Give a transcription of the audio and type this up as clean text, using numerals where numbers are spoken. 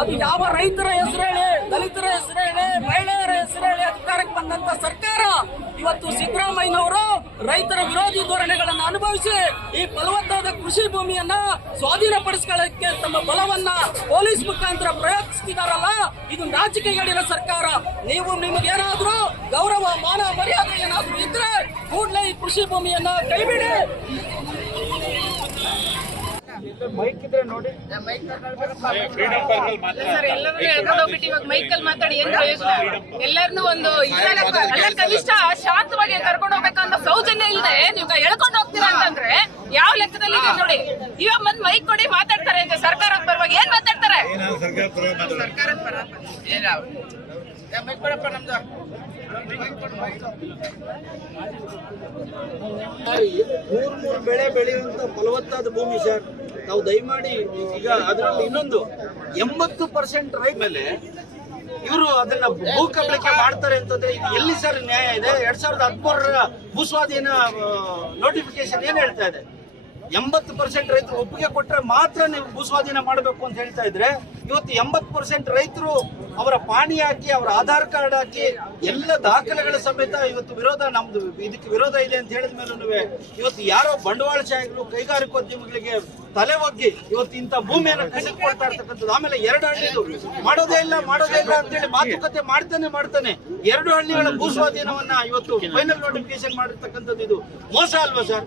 ಅದು ಯಾವ ರೈತರ ಹೆಸರು ಹೇಳಿ, ದಲಿತರ ಹೆಸರು ಹೇಳಿ, ಮಹಿಳೆಯರ ಹೆಸರು ಹೇಳಿ ಅಧಿಕಾರಕ್ಕೆ ಬಂದಂತ ಸರ್ಕಾರ ಇವತ್ತು ಸಿದ್ದರಾಮಯ್ಯನವರು ರೈತರ ವಿರೋಧಿ ಧೋರಣೆಗಳನ್ನು ಅನುಭವಿಸಿ ಈ ಫಲವತ್ತಾದ ಕೃಷಿ ಭೂಮಿಯನ್ನ ಸ್ವಾಧೀನಪಡಿಸಿಕೊಳ್ಳಕ್ಕೆ ತಮ್ಮ ಬಲವನ್ನ ಪೊಲೀಸ್ ಮುಖಾಂತರ ಪ್ರಯೋಗಿಸುತ್ತಿದ್ದಾರಲ್ಲ, ಇದು ನಾಚಿಕೆಗೇಡಿನ ಸರ್ಕಾರ. ನೀವು ನಿಮಗೇನಾದ್ರೂ ಗೌರವ, ಮಾನ, ಮರ್ಯಾದೆ ಏನಾದ್ರೂ ಇದ್ರೆ ಕೂಡಲೇ ಈ ಕೃಷಿ ಭೂಮಿಯನ್ನ ಕೈಬಿಡಿ. ಮೈಕ್ ಇದ್ರೆ ನೋಡಿ. ಸರ್ ಎಲ್ಲರೂ ಹೇಳ್ಕೊಂಡು ಹೋಗ್ಬಿಟ್ಟು ಇವಾಗ ಮೈಕಲ್ಲಿ ಮಾತಾಡಿ ಏನ್ ಪ್ರಯೋಜನ? ಎಲ್ಲರನ್ನೂ ಒಂದು ಅಲ್ಲ, ಕನಿಷ್ಠ ಶಾಂತವಾಗಿ ಕರ್ಕೊಂಡು ಹೋಗ್ಬೇಕಂತ ಸೌಜನ್ಯ ಇಲ್ಲದೆ ನೀವು ಎಳ್ಕೊಂಡು ಹೋಗ್ತೀರಾ ಅಂತಂದ್ರೆ ಯಾವ ಲೆಕ್ಕದಲ್ಲಿ ಇದೆ ನೋಡಿ. ಇವಾಗ ಬಂದ್ ಮೈಕ್ ಕೊಡಿ ಮಾತಾಡ್ತಾರೆ ಅಂತ ಸರ್ಕಾರದ ಪರವಾಗಿ ಏನ್ ಮಾತಾಡ್ತಾರೆ? ಸರ್ಕಾರದ ಪರ ಮೈಕ್ ಕೊಡಪ್ಪ ನಮ್ದು. ಮೂರು ಬೆಳೆ ಬೆಳೆಯುವಂತ ಫಲವತ್ತಾದ ಭೂಮಿ ಸರ್. ನಾವು ದಯಮಾಡಿ ಈಗ ಅದರಲ್ಲಿ ಇನ್ನೊಂದು 80% ರೈತ ಮೇಲೆ ಇವರು ಅದನ್ನ ಭೂ ಕಬಳಿಕೆ ಮಾಡ್ತಾರೆ ಅಂತಂದ್ರೆ ಇದು ಎಲ್ಲಿ ಸರ್ ನ್ಯಾಯ ಇದೆ? 2013ರ ಭೂಸ್ವಾಧೀನ ನೋಟಿಫಿಕೇಶನ್ ಏನ್ ಹೇಳ್ತಾ ಇದೆ? 80% ರೈತರು ಒಪ್ಪಿಗೆ ಕೊಟ್ಟರೆ ಮಾತ್ರ ನೀವು ಭೂಸ್ವಾಧೀನ ಮಾಡಬೇಕು ಅಂತ ಹೇಳ್ತಾ ಇದ್ರೆ, ಇವತ್ತು 80% ರೈತರು ಅವರ ಪಾಣಿ ಹಾಕಿ, ಅವರ ಆಧಾರ್ ಕಾರ್ಡ್ ಹಾಕಿ, ಎಲ್ಲ ದಾಖಲೆಗಳ ಸಮೇತ ಇವತ್ತು ವಿರೋಧ, ನಮ್ದು ಇದಕ್ಕೆ ವಿರೋಧ ಇದೆ ಅಂತ ಹೇಳಿದ ಮೇಲೂ ಇವತ್ತು ಯಾರೋ ಬಂಡವಾಳಶಾಹಿಗಳು, ಕೈಗಾರಿಕೋದ್ಯಮಿಗಳಿಗೆ ತಲೆ ಒಗ್ಗಿ ಇವತ್ತು ಇಂಥ ಭೂಮಿಯನ್ನು ಕಸಿದುಕೊಳ್ತಾ ಇರ್ತಕ್ಕಂಥದ್ದು. ಆಮೇಲೆ 2 ಹಳ್ಳಿದು ಮಾಡೋದೇ ಇಲ್ಲ ಅಂತೇಳಿ ಮಾತುಕತೆ ಮಾಡ್ತಾನೆ 2 ಹಳ್ಳಿಗಳ ಭೂಸ್ವಾಧೀನವನ್ನ ಇವತ್ತು ಫೈನಲ್ ನೋಟಿಫಿಕೇಶನ್ ಮಾಡಿರ್ತಕ್ಕಂಥದ್ದು. ಇದು ಮೋಸ ಅಲ್ವಾ ಸರ್?